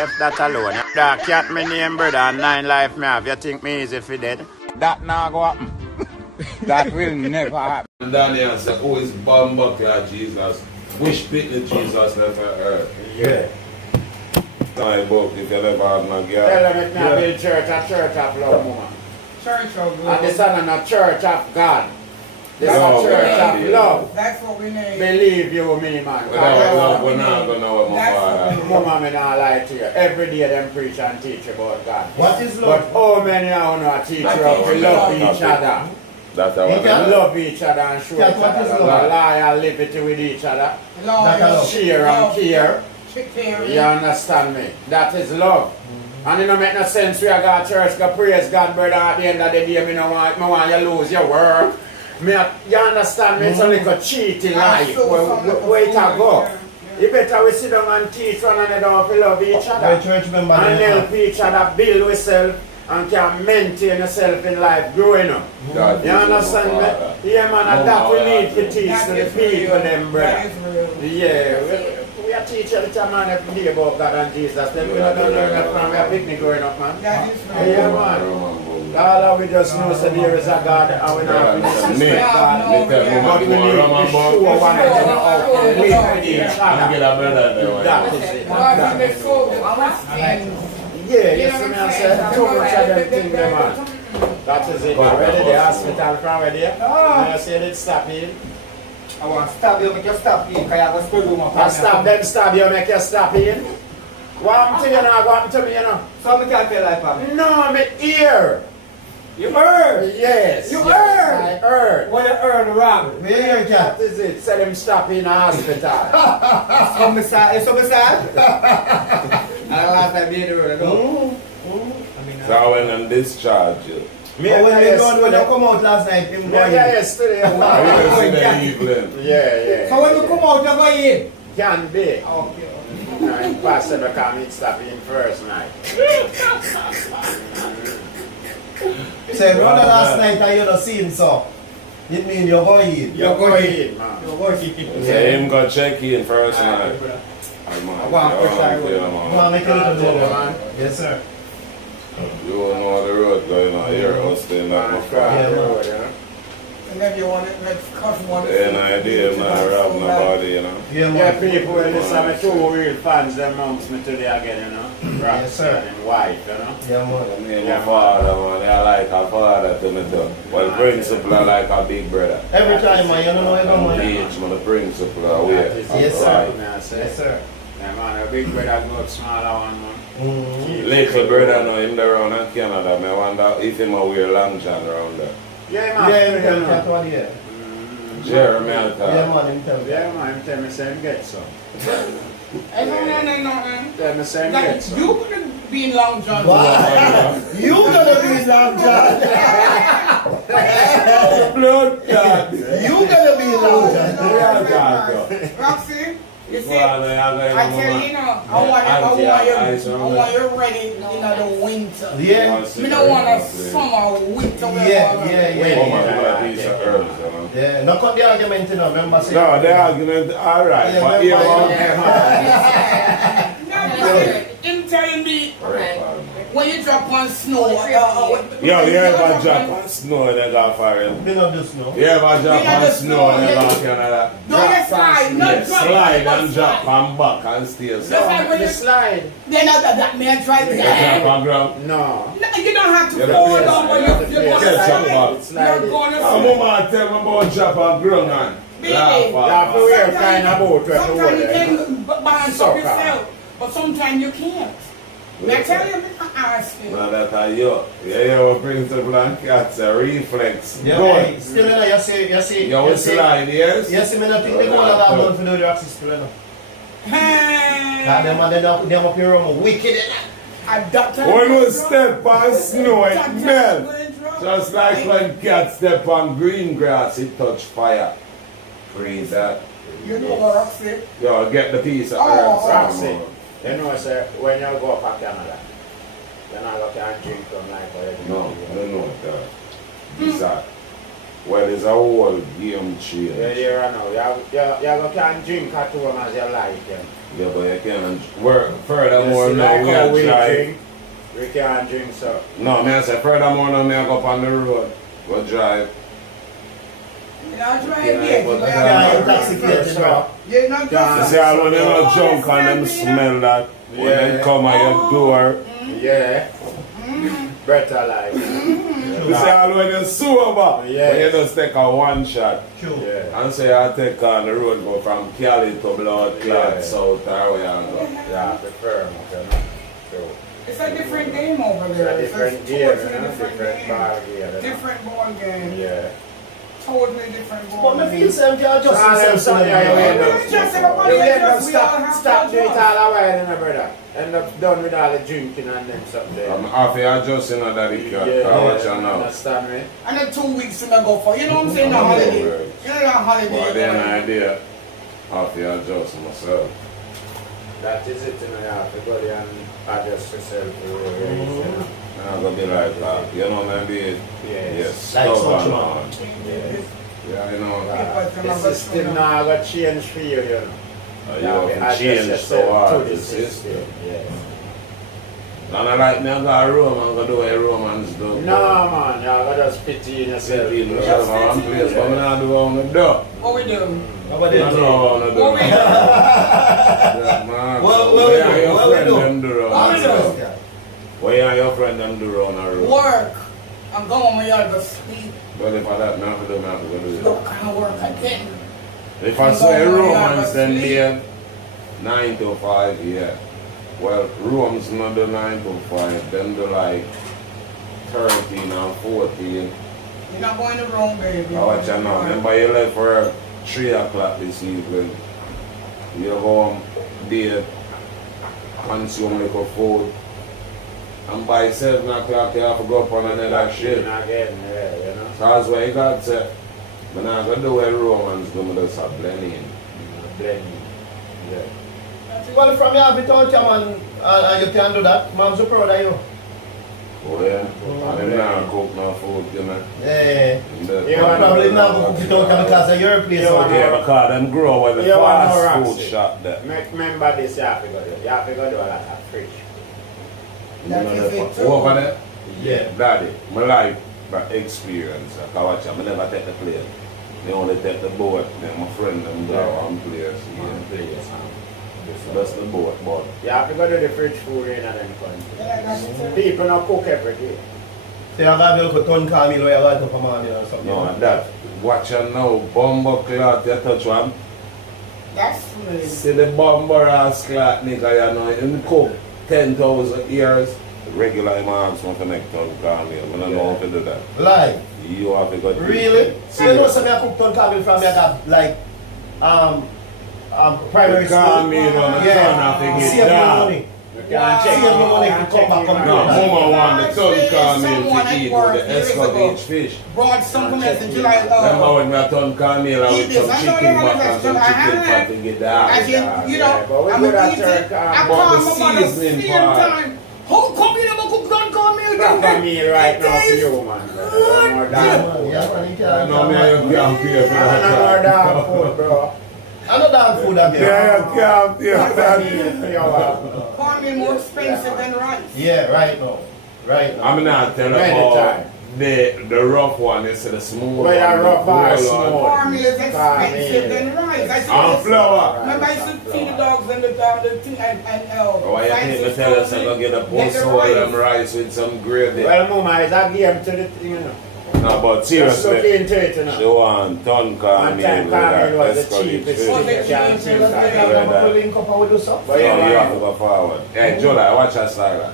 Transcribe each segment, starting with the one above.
Left that alone. That cat me name, brother, and 9 life me have. You think me easy for dead? That not go happen. That will never happen. And Daniel said, oh, it's bomb Jesus. Wish pitney Jesus left on earth. Yeah. Time about if you ever have no girl. Tell them it not build church, a church of love, woman. Church of love. And this is not a church of God. This is No, a church of love. That's what we need. Believe you me, man. We're not going to know what my That's father. what Mama, me not lie to you. Every day them preach and teach about God. What is But love? how many of you know teach you how to love each other? That's how Okay. I Love each other and show each Cat, what other is love. love? Loyal, liberty with each other. Lord, Share and care. caring. You understand me? That is love. And it don't make no sense we go to church, go praise God, brother. At the end of the day, me want you lose your work. You understand me? It's a little cheating life. Where it a go? You better we sit down and teach one another how to love each We're other. church member. And help each other build yourself and can maintain yourself in life growing up. God, You understand me? Yeah, man, and that we need to teach to the people, them, That brother. is real. Yeah, we are teaching the man every day about God and Jesus. Then we don't learn that from our picnic growing up, man. That is real. Yeah, man. All we just know is that there is a God and we don't have to disrespect God. But we need to show one another how to live with each other. That is it. That is it. Yeah, you see me I say, too much of them things, man. That is it. Already the hospital from where there. You see it stop in. I want to stop you, make you stop you, because I have a school room up. I stop them, stab you, make you stop in. What happened to you now? What happened to me, you know? So I can't tell like that. No, me ear. You heard? Yes. You yes, heard? I heard. What you heard wrong? Where you cat? That is it. Say them stop in the hospital. So beside, it's so beside. I last time being the road, no. So I went and discharged you. Me Oh, when you yesterday. come out last night, him Me going. yesterday. I Wow. went to the evening. Yeah. So when you come out, you go in. Can be. Okay. And Pastor come in stop in first night. Say, brother, last night I you not seen so. It mean you're going. You go in, man. You go in. So him got check in first night. I want to push that way. Come on, make a little more, man. Yes, sir. You don't know the road going on here, I was staying at my Yeah, car. man. And then you want it, let's cut one. Any idea, man, rob nobody, you know. Yeah, Yeah, man. people when they say me two real fans them amongst me today again, you know. Yes, sir. And wife, you know. Yeah, man. I mean, my father, man, I like a father to me too. Well, principal, I like a big brother. Every time, man, you don't know ever, I'm man. age, man, the principal away. That is Yes, it, sir. right now, I say. Yes, sir. Yeah, man, a big brother go up smaller one, man. Mm-hmm. Little brother know him there around in Canada. I wonder if him a wear long john around there. Yeah, man. Yeah, you him know. cat one here. Jeremy and Yeah, man, him tell me. Yeah, man, him tell me say him get some. No. Tell me say him Like, get some. you gonna be in Long John. Why? You gonna be Long John. Blood God. You gonna be Long John. Roxy, you see, Well, I tell you now, I want you ready in the winter. Yeah. Me don't want a summer, winter. Oh my God, these are herbs, you know. Yeah, no cut the argument, you know, remember say. No, the argument, alright, Yeah, but remember, here, yeah. Him telling me okay. when you drop on snow. Yo, you ever drop on snow and they go for it? We don't do snow. You ever drop on snow and they go to Canada? Don't you slide, not Yes, drop. slide and drop and back and stay. That's So, like when The you slide. then that man try to you drop on ground. No. You don't have to Yeah, fall the down when place, you're yeah, going the to place. slide. Catch Slide. You're going to I'm slide. gonna tell me about drop on ground and Baby. laugh You have to wear kind of boat to Sometimes you water. can balance Sucker. up yourself, but sometimes you can't. May I tell you, I ask you. Now that are you. Yeah, principal and cats a reflex. Yeah, Go. hey, still in there, you see. You will slide, yes? You see, me not think they go along done for the access to them. That them and them up here on wicked. When you step on snow, it melt. Just like when cats step on green grass, it touch fire. Freeze that. You know what I'm saying? Yo, get the piece of Oh, herbs. Roxy. and more. You know, sir, when you go for Canada, you're not going to drink from like whatever. No, I don't know that. Bizarre. Well, it's a whole game change. Yeah, there I know. You can drink at home as you like. Yeah, but you can't work. Furthermore, Just now like we how are we drive. drink, we can't drink so. No, man, I say furthermore, now me I go up on the road. Go drive. You're not trying Yeah, yet. but- Yeah, intoxicated, bro. You're not Yeah. You just see, all when you not drunk and them smell that. When Yeah. they come at your door. Yeah. Better life. You see, all when you're sober. Yes. But you just take a one shot. True. Yeah. And say I take on the road, go from Cali to Blood Clot, Yeah. South or where you go. Yeah, I prefer them, you know. So, It's a different game over it's there. a different game, totally you know, different ball game. You know. Different ball game. Yeah. Totally different ball But me game. feel same can adjust himself to Yeah, them. yeah, Just everybody You end up adjust, we all have stop to doing it adjust. all a while, you know, brother. End up done with all the drinking and then something. I'm half here just in that you Yeah, can watch you yeah, now. understand me? And then 2 weeks to go for, you know what I'm saying, the holiday. You know the But holiday. then idea, half here just myself. That is it, you know, you have to go there and adjust yourself to where it is, you know. And I'm gonna be like that. You know, maybe Yes. yes, Like stubborn such man. Yes. Yeah, you know. The system now got change for you, you know. You have to change so hard the system. Yes. And I like me, I got a room, I'm gonna do what Romans do. No, man, you gotta just fit in yourself. Sit in myself in one place, but I'm not doing what I do. What we do? How about I that? know what I do. What we do? Yeah, man. What Where we are do? your What we friend do? them do What round? we do? Where are your friend them do round a road? Work. I'm going with y'all to sleep. But if I that, me have to do, me have to go do it. What kind of work I get? If I say Romans, then there 9 to 5, yeah. Well, Romans not do 9 to 5, them do like 13 and 14. You're not going the wrong, baby. I watch you now. Remember you left for 3 o'clock this evening. You go home, there, consume little food. And by 7 o'clock you have to go up on another shift. Again, yeah, you know. So that's why God said, I'm not going to do what Romans do, I'm just a blend in. Blending. Yeah. Well, from your habit out, man, and you can do that. I'm so proud of you. Oh yeah? And I'm not cook no food, you know. Yeah. Yeah, But probably not go cook it out because of your place Yeah, out there. Yeah, because them grow with the You want no fast Roxy. food shop there. Remember this, you have to go do. You have to go do a lot of fish. That is it too. Over there? Yeah. Daddy, my life but experience. I can watch them. I never take the plane. They only take the boat. Then my friend them go and place. Yeah. That's the boat, but You have to go do the fridge food in and then Yeah, that's country. it. People don't cook every day. So you have to go to Ton Camille where you got up a morning or something. no, that. Watch you now. Bumbo cloth, you touch one. That's sweet. See the bumbo ass cloth, nigga, you know, in cook 10,000 years. Regular in my arms, not to make tongue Camille. I don't know how to do that. Like, You have to go to really? So you know something I cook Ton Camille from you got like primary school? Camille on the Yeah. son of the Save me dog. money. You Wow. can't check. See if you want to come back and No, do that. Mama want the tongue Camille Someone to at eat work with the years escovitch ago. fish. Brought something else and you like, Remember when I tongue Camille Eat with this. some I know chicken that back was and some extra. I chicken had fat it. to get I that. said, you Yeah, know, but we I'm good gonna at eat it. turkey. I But call the my mother seasoning same part. time. How come you never cook Don Camille? Proper meal right now for you, man. No more dog Yeah, food. man, you I can't. know me and you can't pay for No more that. dog food, bro. I know dog food up there. Yeah, you can't pay for Proper that. meal for you. Cornmeal more expensive than rice. Yeah, right now. Right now. I'm not telling Many about times. the rough one, they say the smooth one. But the rough the or cool smooth? one. Cornmeal is expensive than rice. I And said, flour. remember I used to feed the dogs and the thing and Why you think me tell us I'm going to get a post hole and rice with some gravy? Well, Mama, is a game to the thing, you know. No, but Just look seriously, into it, you she know. want ton One Camille time with Camille was that the escovitch cheapest fish. Oh, thing the you can cheapest, see. yeah. I'm going to link up and we do something. But No, yeah, you right. have to go forward. Hey, July, watch your style.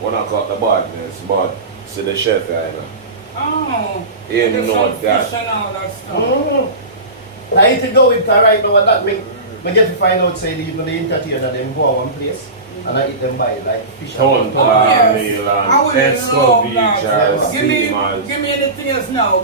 When I cut the badness, but see the chef here, you know. oh, He there's know some that. fish and all that stuff. I need to go with car right now what that mean. I get to find out say the entertainer them go one place and I eat them by like fish. Ton and Camille I would and love escovitch that. or Give me steamers. anything else now.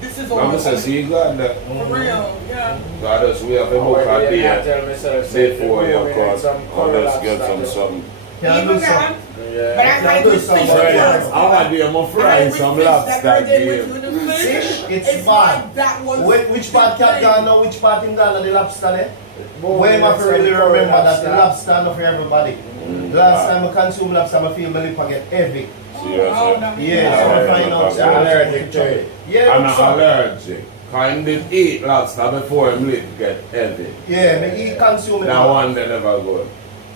This is all. Mama says, see, you got that. For real, yeah. God, us, we have to Oh, book a yeah, day tell myself, say, before you moving cut. some Or let's color get some stuff. something. Can I do Even that, something? but Yeah. I like this fish Yeah. first. I want to be a more fry some lobster That game. with the fish. See? It's It's bad. like that was. Which part cat gone now, which part him gone, the lobster there? Boom, Where I really some remember that the lobster. lobster not for everybody. The last time I consume lobster, I feel my lip get heavy. Seriously? Yeah, so I find out. You're allergic to it. Yeah, I'm not so- allergic. I did eat lobster before him lip get heavy. Yeah, me eat consume it. That one they never good.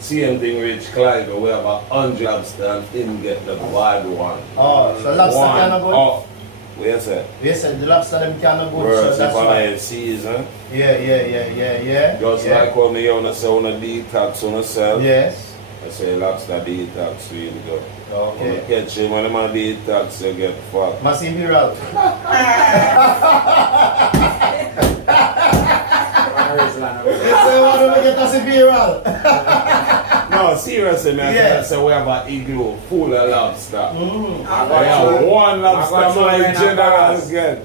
Same thing with Clive, we have 100 lobster and him get the bad one. Oh, so lobster One cannot go. up. Where you say? Yes, the lobster them cannot go. Worse So that's if I why. had season. Yeah. Just yeah. like when you wanna say on a detox on yourself. Yes. I say lobster detox really good. When you Okay. catch him when I'm on detox you get fucked. Massive viral. Yes, I want to get massive viral. No, seriously man, Yeah. I say we have an igloo full of lobster. Mm. I have one lobster I got my two in a general glass. get.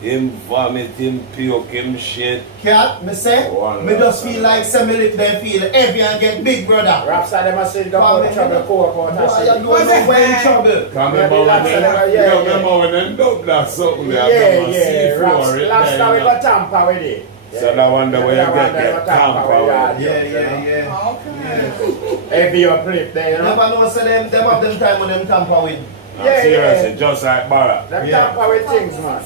Him vomit, him puke, him shit. Cat, me say, One me just lobster. feel like some lip them feel heavy and get big, brother. Rapside them a sit down with trouble coke out Boy, and you shit. don't know where in trouble. Come Yeah, remember the when lobster, they, yeah, you remember when they dumped that something there, Yeah, floor it Lobster there, we you know. got tamper with it. So that one the way you That one get they got tamper with with. it. Yeah. Okay. Heavy up lip there, you know. Never know, say them have them time when them tamper with. No, Yeah, seriously, yeah. just like Barra. Them Yeah. tamper with things, man.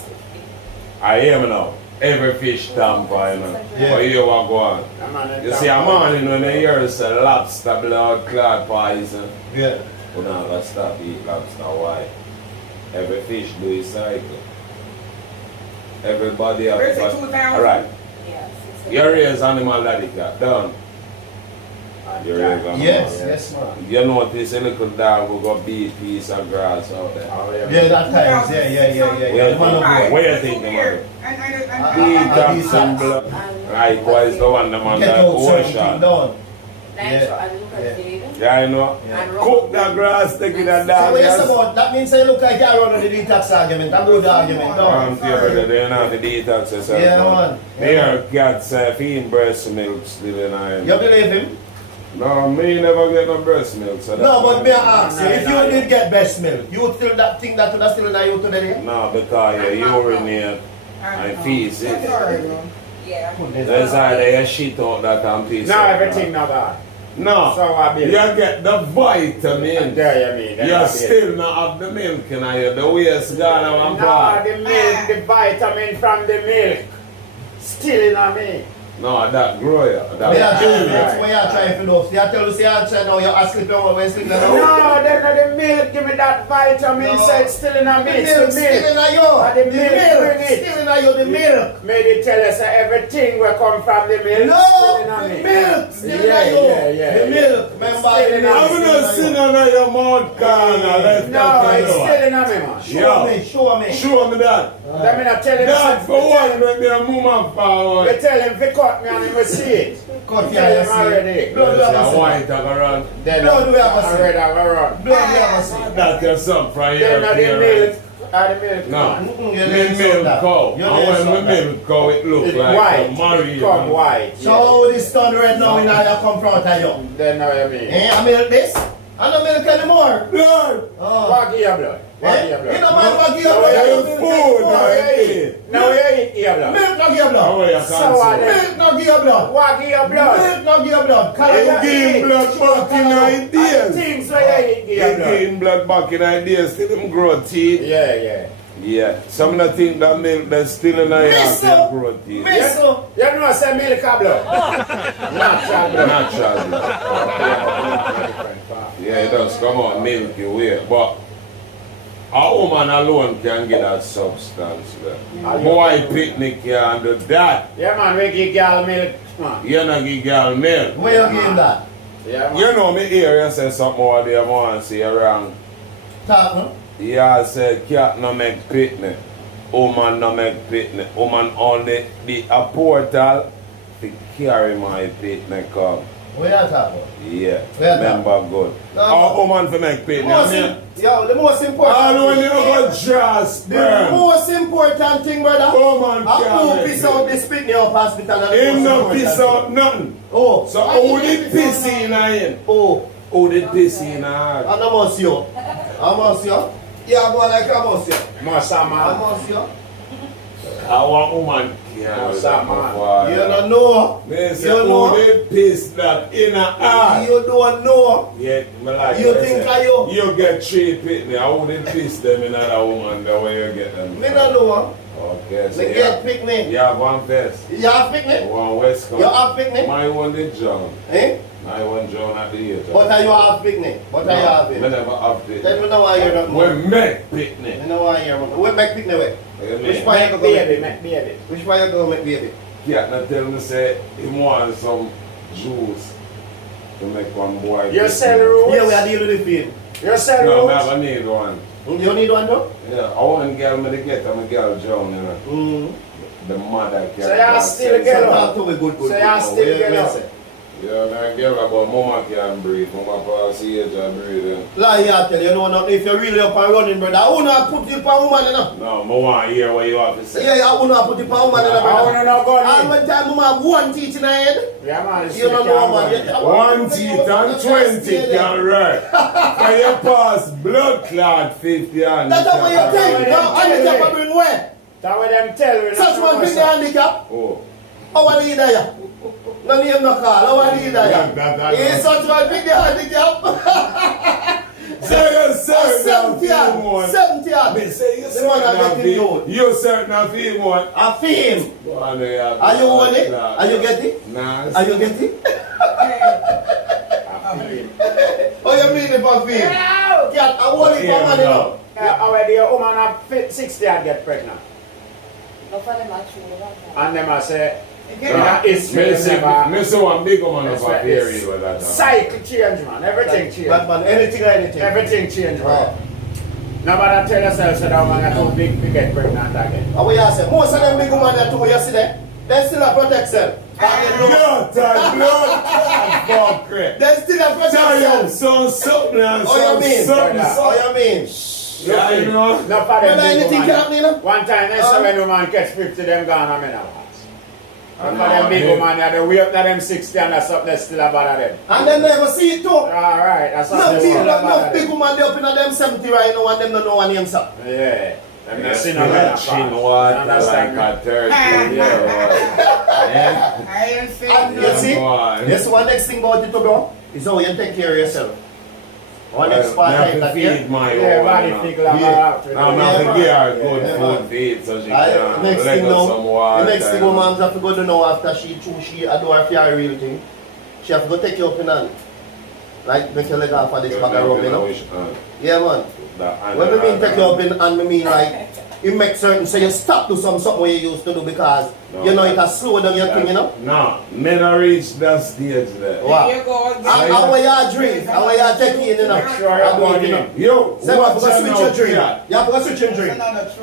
I hear me now. Every fish tamper, you know. Yeah. But here what go on. That man them You see, a tamper. morning when they hear say lobster blood clot poison, Yeah. you know, let's stop eat lobster. Why? Every fish do its cycle. Everybody have Where's it, got- 2000? Alright. You raise animal like that, done. You raise animal. Yes, man. You notice a little dog will go beat piece of grass out there. Oh, Yeah, that times. Yeah. The man of Where boy. you think the man? Ah, Beat up some blood. Likewise the one the man Get like out certain thing ocean. down. Yeah, you know. Yeah. Cook the grass, take it and So dog. what you say Yes. about, that means say look like you run on the detox argument, a good argument, I'm no? here, they know the detox yourself. Yeah, man. There, cats feeding breast milk still in iron. You believe him? No, me never get no breast milk. So No, but me I ask you, No, if no, you no. did get breast milk, you would still that think that would have still in you today? No, because you urinate and feces. Yeah. That's why they shit out that and piece. Now of everything blood. not bad. No, So I you believe. get the vitamins. There you mean. You still not have the milk in you. The waist gone and No, part. the milk, the vitamin from the milk. Still in me. No, that grow you. We are That trying, Yeah. that's what you are trying to do. You tell us you are trying now, you're asleep when you sleep now. No, then the milk give me that vitamin. No. So it's still in The me. It's milk the still milk. in you. Ah, the The milk milk bring it. still in you, the milk. Made it tell us that everything will come from the milk. No, Still in the me. milk still Yeah, in you. yeah. The milk, remember Still the in milk. I'm still gonna in sit you. under your mouth corner. Let's No, not it's tell you. still in me, man. Show me, show me. Show me that. Let me not tell him. That for one when they're moving We forward. tell him to cut me and he will see it. Cut Tell here, you him already. see. Blood we have a That's see. white around. Then Blood we have a I see. read I run. Blood we have a see. That your son from Then here. the milk. The milk. No. man. You Milk didn't that. cow. You And didn't when we that. milk cow, it look It's like white. a Mario. It come white. So how this done right now in you come front of you? Then now you mean. Eh, I milk this? I don't milk anymore. Blood. Oh. What give your blood? What give your Eh? You blood? know man what give you No, blood? yeah, You Your milk food. anymore. Now you eat. Now you eat your blood. Milk not give you How blood. are you So what cancel? then? Milk not give you blood. What give your blood? Milk not give you blood. You Calorie- give him blood back in ideas. Things where you eat give You your give blood. him blood back in ideas. Still him grow teeth. Yeah. Yeah. Some of the think that milk that's still in a yard Mister. still grow teeth. Mister. You know say milk a blood. Natural blood. Natural blood. Yeah, it does come out milky way. But a woman alone can get that substance there. Boy picnic can't do that. Yeah man, we give girl milk, man. You not give girl milk. Where you give that? Yeah man. You know me hear you say something what they want to say around. Talk, huh? Yeah, say cat no make picnic. Woman no make picnic. Woman only be a portal to carry my picnic up. Where you talk about? Yeah. Where Remember good. No. A woman for make picnic. I mean, The most important all when you thing. go just The burn. most important thing, brother. Woman I can't who make piss out picnic. this picnic up hospital. and the Him most no important piss thing. out nothing. Oh. So who did piss in him? Oh. Who did piss in her? I must you. I must you. Yeah, go like a mouse, yeah. Massa A man. mouse, yeah. I want woman. Yeah, What's that that, man? You don't know. Me say, You know. oh, they piss that in a heart. You don't know. Yeah, me like You I think say, I you? You get 3 pitney. I wouldn't piss them in another woman the way you get them. Me don't know. Okay, so Me get picnic. you have one first. You have picnic? One West Coast. You have picnic? My one the John. Eh? My one John at the age. But are you have picnic? But are you have Me it? never have Then picnic. we know why you're not We more. make picnic. You know why you're not. We make picnic way. You Which mean? part you go Baby, make? baby. Which part you go make baby? Yeah, now tell me say he want some juice to make one boy. You picnic. sell rules? Here we are dealing with the film. You sell No, I rules? never need one. You need one though? Yeah, I want girl me to get. I'm a girl John, you know. Mm. The mother can. So you still So get talk up? to me good, good. So you good. still What get you up? say? Yeah, man, girl about mama can breathe. Mama pass age and breathing. Lie here, tell you know nothing. If you're really up and running, brother, I will not put you on woman, you know. No, I want to hear what you have to say. Yeah, I will not put you on woman, you know, I brother. wanna know go All in. my time, I have one teeth in the head. Yeah, man. You don't know, man. You- One teeth and 20 can work. Can you pass blood clot 50 and That's what you think. Yeah. Now, handicap I bring where? That's what them tell me. Such man bring the handicap. Oh. How are you there? No name, no call. How are you there? He such man bring the handicap. So you certain 70 of yard. 70 yard. Me say you The man are certain of getting old. you certain of him one. I feel him. Are you Are you on it? Are you getting it? Nah. Are you getting it? Oh, you mean if I feel? Cat, I want it for money now. Already a woman of 60 and get pregnant. No for them actually. And them I say, Yeah. it's Me say one big woman of That's a right, period it's with that. cycle change, man. Everything change. But man, anything. Everything change, man. Right. Nobody tell yourself so that woman are too big to get pregnant again. How you say? Most of them big women that too, you see that? They still a protect self. Blood and blood fuck crap. They still a protect Tell you self. something and How you mean? something. How you mean? Yeah, you know. No for them Brother, big anything woman. can happen, you know? One time, they say when woman catch 50, them gone a menopause. And for No, them big yeah. woman, they wait up to them 60 and that's something that's still a bother them. And they never see it too. Alright, that's No something people, still a no bother big them. woman they up in them 70 right now and them don't know one name sir. Yeah. Them not Yes, see no menopause. chin water You like understand me? a turkey. Yeah. I ain't saying And you no. see, One. that's one next thing about it to bro, is how you take care of yourself. One next part I like have that to here. feed my Yeah, own. body you know. figure like Yeah. that. I'm Yeah, not to man. give her good Yeah, food man. to eat so she I, can next let thing out some now, water. the next thing woman have to go to know after she chew, she do her fear real thing. She have to go take you up in hand. Like make your leg off of this bag of rub, you know? Yeah man. When I mean take you up in hand, I mean like, you make certain, so you stop to something where you used to do because, No. you know, it has slowed down your thing, you know? No, men are reach that stage there. Wow. There you go. How will you drink? How will you take in, you know? Make sure you're I do it, going you know? in. Yo, Say what, watch go out switch now, your drink. Kiat. You have to go switch your drink.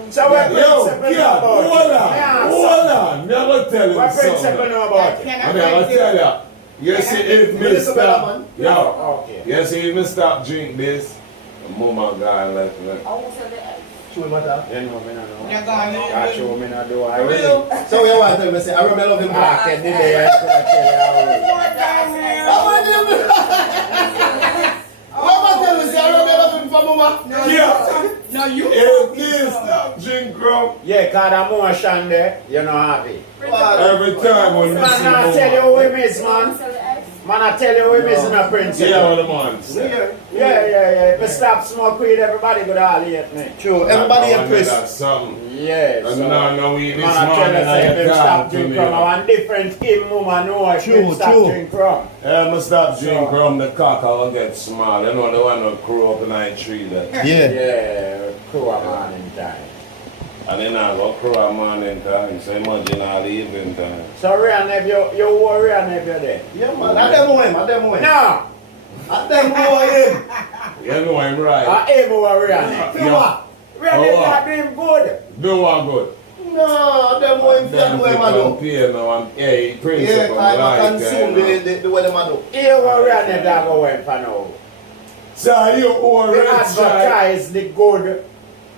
So what Yo, principle know Kiat, about hold it? on, Yeah, hold on. Me gonna tell you What principle something. know about it? I mean, I'll tell you. You see, if me Listen, brother, stop, man. yo, Okay. you see, if me stop drink this, mama gone left me. Show him what that. You know, me no know. You're gone. I show me no do I For really. real. So you want to tell me, say, I remember love him. Ah, can the day I could tell you how. I want him. What am I telling you? Say, I remember love him for mama. Yeah, No, you. if me stop drink rum, Yeah, cause the motion there, you're not happy. every time when me see Man, I tell you mama. who we miss, man. Man, I tell you who we miss in a principle. Yeah, the man. say. Yeah. If I stop smoke weed, everybody could all hate me. True. Everybody That impressed. That's something. Yeah, And so. no, we this Man, I tell you, morning say, if I him stop talk to drink me. rum, I want different skin woman know if True, him stop true. drink rum. I stop drink So- rum, the cock will get small. You know the one that crow up in the tree there. Yeah. Yeah, cool man in time. And then I go crow a morning time, so imagine all the evening time. So Rian, if you worry Rian if you're there. Yeah, man. I them know him. I them know him. No! I them know him. You know I'm right. I aim over Rian. You what? Rian is not doing good. Do one good. No, them know him. Them know him. I do. pay now and hey, Yeah, principle I like consume the way them I do. Here over Rian if that go went for now. So you all We rich side. advertise the good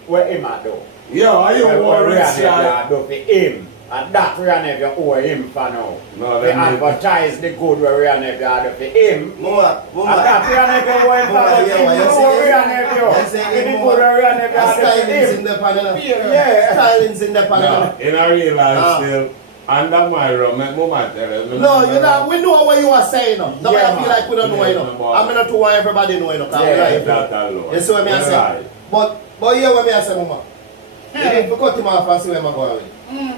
where him a do. Yo, are you Where all rich Rian side? if that do for him. And that Ray and Nephew owe him for now. No, They them need- advertise the good where Ray and Nephew had for him. Mama, And that Ray and Nephew owe him for Mama, him. yeah, what you No say? Ray and Nephew. You say The him, good where Ray and Nephew had for stylings in him. the panel. Yeah. Stylings in the panel. No, in a real life Ah. still, under my room, my mama tell you. No, you know, we know what you are saying. No, Yeah, I feel man. like we don't know, you know. Yeah, I'm not to want everybody know, you know. Yeah, that alone. You see what I say? Right. But yeah, what I say, Mama. You need to cut him off and see where I'm going with.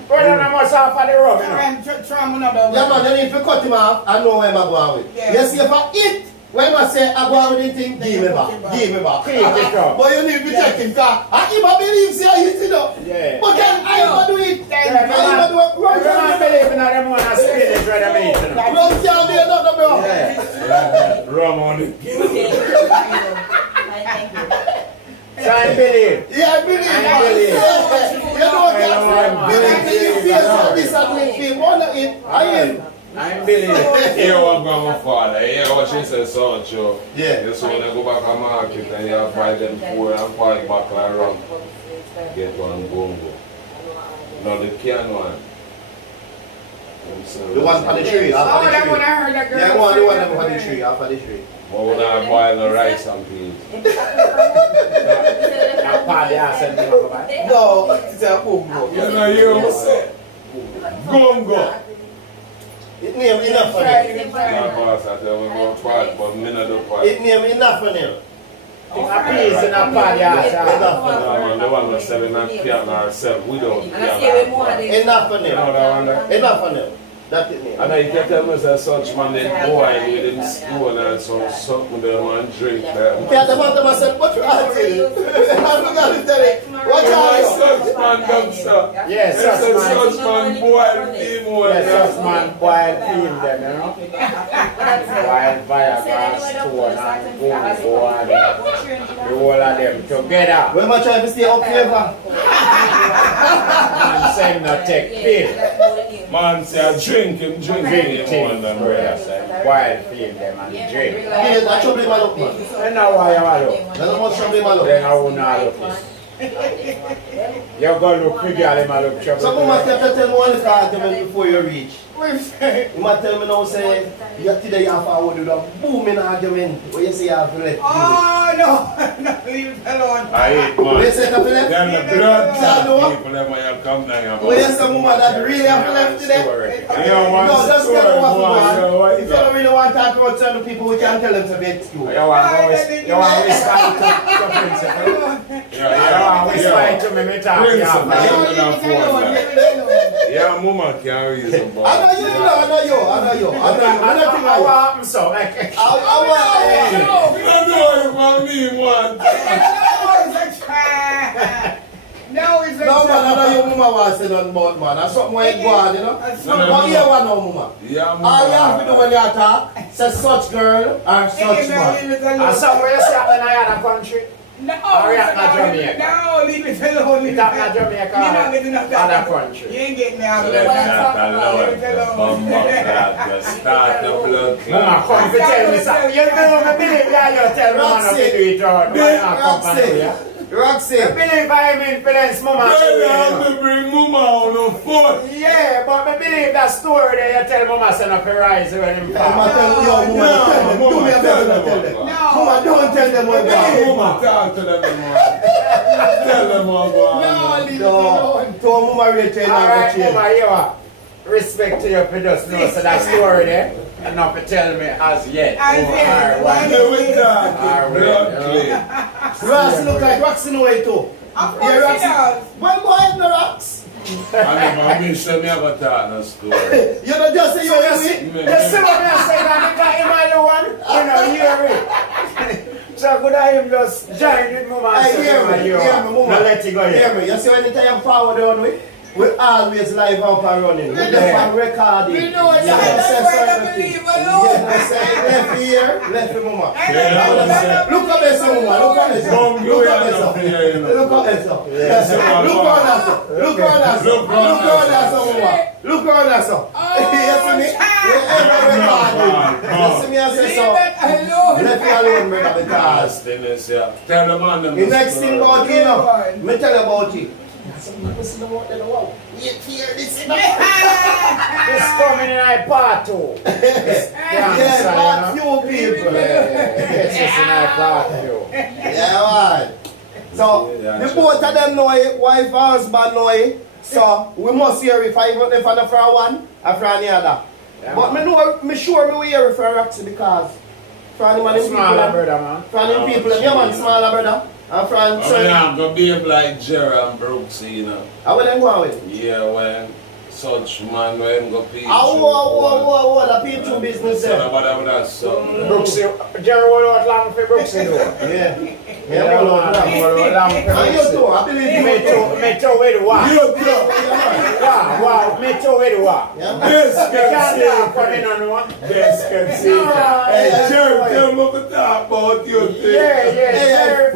Brother, I must have for the rum, you know. Yeah, man, you need to cut him off and know where I'm going with. Yeah. You see, if I eat, when I say I'm going with anything, give me back. Give me back. Keep it up. But you need to check him, because I even believe, see, I eat it up. Yeah. But then I even do it. Yeah, I even do it. man, you don't believe in them one and spinach where they eat, you know. Run can't be another, bro. Yeah. Rum on it. So I believe. Yeah, I believe. I believe. You know what I'm saying? You face all this and we feel one of it. I am. I believe. Here what grandfather, here what she says so true. Yeah. You see when you go back to market and you buy them four and buy back and rum. Get one bongo. Now the can one. The one on the tree, Oh, after the that tree. one I heard that girl. Yeah, the one on the tree, after the tree. What would I boil the rice and peas? That party I send me over by. No, it's a bongo. You know you must say. Gongo. It name enough for them. My boss I tell me go part, but me not do part. It name enough for them. A piece in a party I send. The one was selling a piano herself without And I say we more piano. than Enough for You know them. that one there? Enough for them. That's it name. And I can tell me that such man they go and with him stone and some something them and drink them. Can't the matter myself, what you are saying? I'm not going to tell it. What You are know you? such man them sir. Yes, Yes, such man. such man boil him Yes, such man boil team them, you know. Wild Viagra, stone and gungo and the whole of them together. Where am I trying to stay up favor? Man say no take pill. Man say drink him Drink him one team, them brother. brother. Wild team them and drink. Yeah, I trouble him a look, man. Then now why you want to look? Then how much trouble him a look? Then I will not look this. You go look for girl, him a look trouble. Some woman have to tell me one argument before you reach. You might tell me now, say, you today you have to do a booming argument where you say you have to let go. Oh, no, leave it alone. I hate Where you man. say you have to let Them go? the blood Yeah, people them when you come down Where you about. say woman that really have to left today? You want No, just story, tell me what man, you you want. If you know don't really want to talk about certain people, we can tell them to be excused. You want to whisper to principal? You want to whisper to me, me talk to Principal. you. Yeah, mama can't reason but. I know you, I know you, I know you, I know you. I know you. How happen so? Like, You don't know what me want. No, it's a No, man, I know your mama was saying on board, man. That's something where you go on, you know. But here one now, mama. Yeah, All you have to do when you talk, say such girl or such man. and somewhere you see in another country, No, Hurry up, not Jamaica. No, leave it alone. Leave it's it not alone. Jamaica, You're not getting enough other You country. ain't getting me out of Let it. that alone. Bumbo start the blood Mama, clot. come to tell me something. You know, me believe that you tell me man to do it or no, come from here. Roxy, I believe I am influence mama to do You it. have to bring mama on the foot. Yeah, but I believe that story that you tell mama send up a rise when him Mama fall. tell yo, mama, tell them. Do me a favor, don't tell them. Mama, don't tell them what Hey, God. mama, talk to them, mama. Tell them what going on. leave it No, alone. to mama Rachel and Alright, Rachel. mama, you are. Respect to you for just know so that story there. And not to tell me as yet. As yet. Alright, They were talking Alright, blood clean. Roxy look like Roxy in a way too. Of Yeah, course he Roxy. does. When boy in the rocks? I never been sure me ever talk no story. You know just say So you you see, see. you see what I say that because him are the one, you know, hear it. So could I him just join with mama and Hey, say, hear mama, me, you hear are. me, mama. Now let it go Hear here. me. You see when the time forward on we always live up and running. We Yeah. have recording. We know it's Yeah, not. That's say why I certain believe things. alone. Yeah, say left here, left here, mama. Yeah, Look at this, mama. Look at this. Come Look at here, this. you know. Look at this. Yeah. Look on us. Look on us. Look Look on on us. us, mama. Look on us. You see me? You see me? I say Leave so. it alone. Left me alone, brother, because Last thing is, yeah. Tell them on them. the next thing about you know, me tell you about it. Some people see the what they don't want. Wait here, this is This coming in I part 2. Yeah, part few people. This is in I part 2. Yeah, man. So, the both of them know it, wife and husband know it. So, we must hear it if not for one or for the other. But me sure me will hear it for Roxy because from the Smaller brother, man. From the people, yeah man, smaller brother. And from I'm going to behave like Jerry and Brooks, you know. How will them go with? Yeah, when such man when go pay. Whoa, the people business there. Brooks, Jerry will out long for Brooks, you know. Yeah. Yeah, long for And you too, I believe you. Me too with what? Wow, me too with what? Yes, You can't talk for me no more. Yes, can see. Hey, Jerry, tell me what to talk about your thing. Yeah, Jerry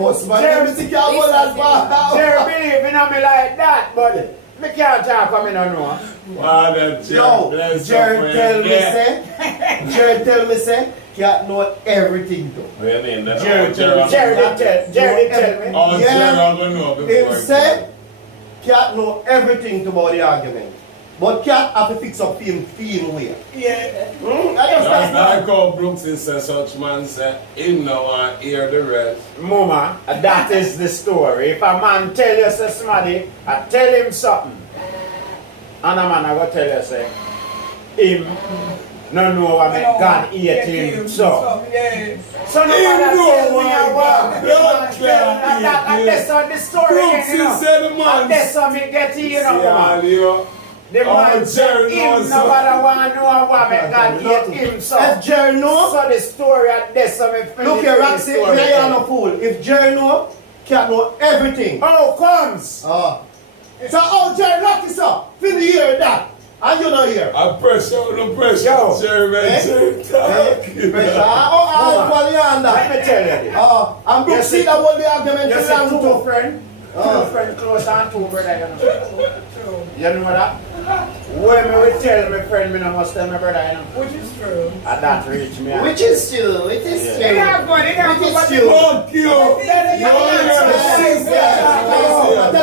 believe in me like that, but me can't talk for me no more. Wow, that Yo, Jerry tell me say, can't know everything though. What do you mean? That's Jerry all did tell me. Oh, Yeah. Jerry, I'm going to know before. Him say, can't know everything about the argument. But can't have to fix up him way. Yeah. That's like how Brooks said such man said, him no want hear the rest. Mama, that is the story. If a man tell you say somebody, I tell him something. And a man I go tell you say, him no know what make God hate him. So no matter tell me what. And that's how the story Brooks said the man. And that's how me get you know, man. The man Jerry him knows nobody want to know what make God hate him. So If Jerry know, so the story at this so me finish look here, the Roxy, you story. are no fool. If Jerry know, can't know everything. Oh, comes. So, Jerry, lock this up. Feel hear that. And you know here. I pressure, no pressure. Yo. Jerry, man, Jerry, talk. Pressure. Let me tell you this. And Brooks see that one the argument You is see long two too. friend, close and two brother, you know. You know that? When me will tell my friend, me no must tell my brother, you know. Which is true. And that reach me. Which is true, it is Yeah. true. They have one, they have It is one. true. Fuck you. Tell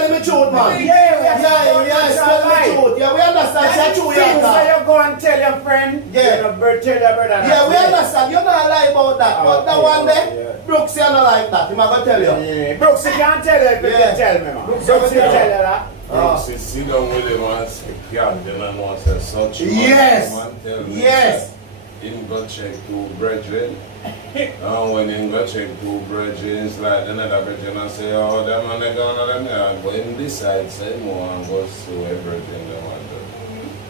him the truth, man. Yes, tell him the truth. Yeah, we understand. It's true, So yeah. you go and tell your friend, Yeah. you know, tell your brother. Yeah, we understand. You're not lie about that. But that one day, Brooks, you're not like that. He might go tell you. Yeah. Brooks, you can't tell you if you can tell me, man. Brooks, you tell you that. Brooks is sit down with him and say, God, then I want to say such. Yes. Man, tell me, Yes. him go check two brethren. And when him go check two brethren, it's like another brethren and say, oh, them and they gone and them there. But him decide, say, more and go through everything they want to.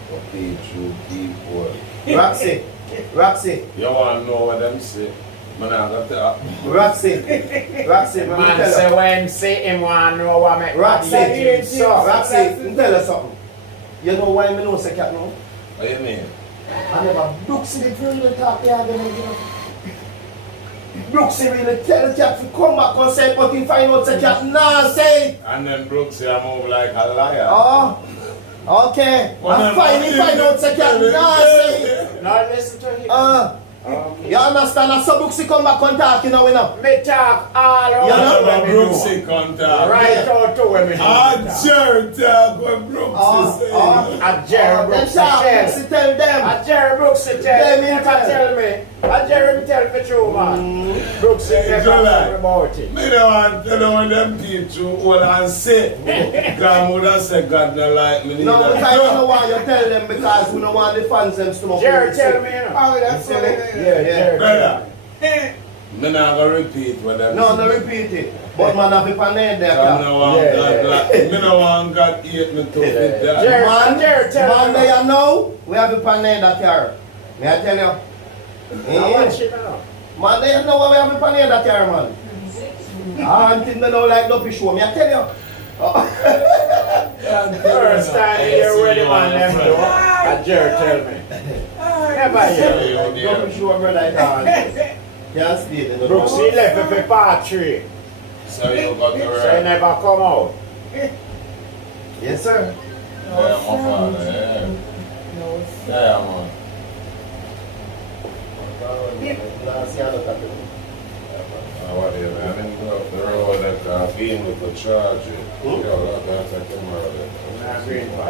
Go pay through people. Roxy. You want to know what them say? Man, I got to. Roxy, man, Man say when see him want to know what make Roxy, God hate him. So, Roxy, let me tell you something. You know why me know say cat now? What you mean? I never Brooksy the really talk the argument, you know. Brooksy really tell the cat to come back and say, but he find out the cat nah say it. And then Brooks here move like a liar. Oh, okay. Well, And finally find out the cat nah say it. now listen to him. You understand? And so Brooksy come back and talk, you know, Me talk all over. You know? When Brooks contact. Right out to women. Jerry talk when Brooks is saying. A Jerry Then Brooks talk, tell. Brooksy tell them. A Jerry Brooks tell. Them Never tell. tell me. A Jerry tell me true, man. Brooks never tell me about it. Me don't want to tell them them people all and say. God would have said God not like me. No, but I don't know why you tell them because we don't want the fans them to know. Jerry tell me, you know. Oh, that's what it Yeah, is. Jerry. Brother, me not gonna repeat what them No, say. no repeat it. But man, have a panel there. I no want Yeah, God yeah. like, me no want God hate me to fit that. Jerry. Man, Jerry, tell man, me. there you know, we have a panel that car. May I tell you? I watch it now. Man, there you know we have a panel that car, man. I think they don't like the show. May I tell you? First time here where the man them do, a Jerry tell me. Never hear. Don't show brother like that. Can't stay there. Brooks, he left for part 3. So you got the So he right. never come out. Yes, sir. Yeah, my father, yeah. Yeah, man. Whatever. I didn't go up the road that being with the charge. You know, that's a camera. I'm not agreeing with it.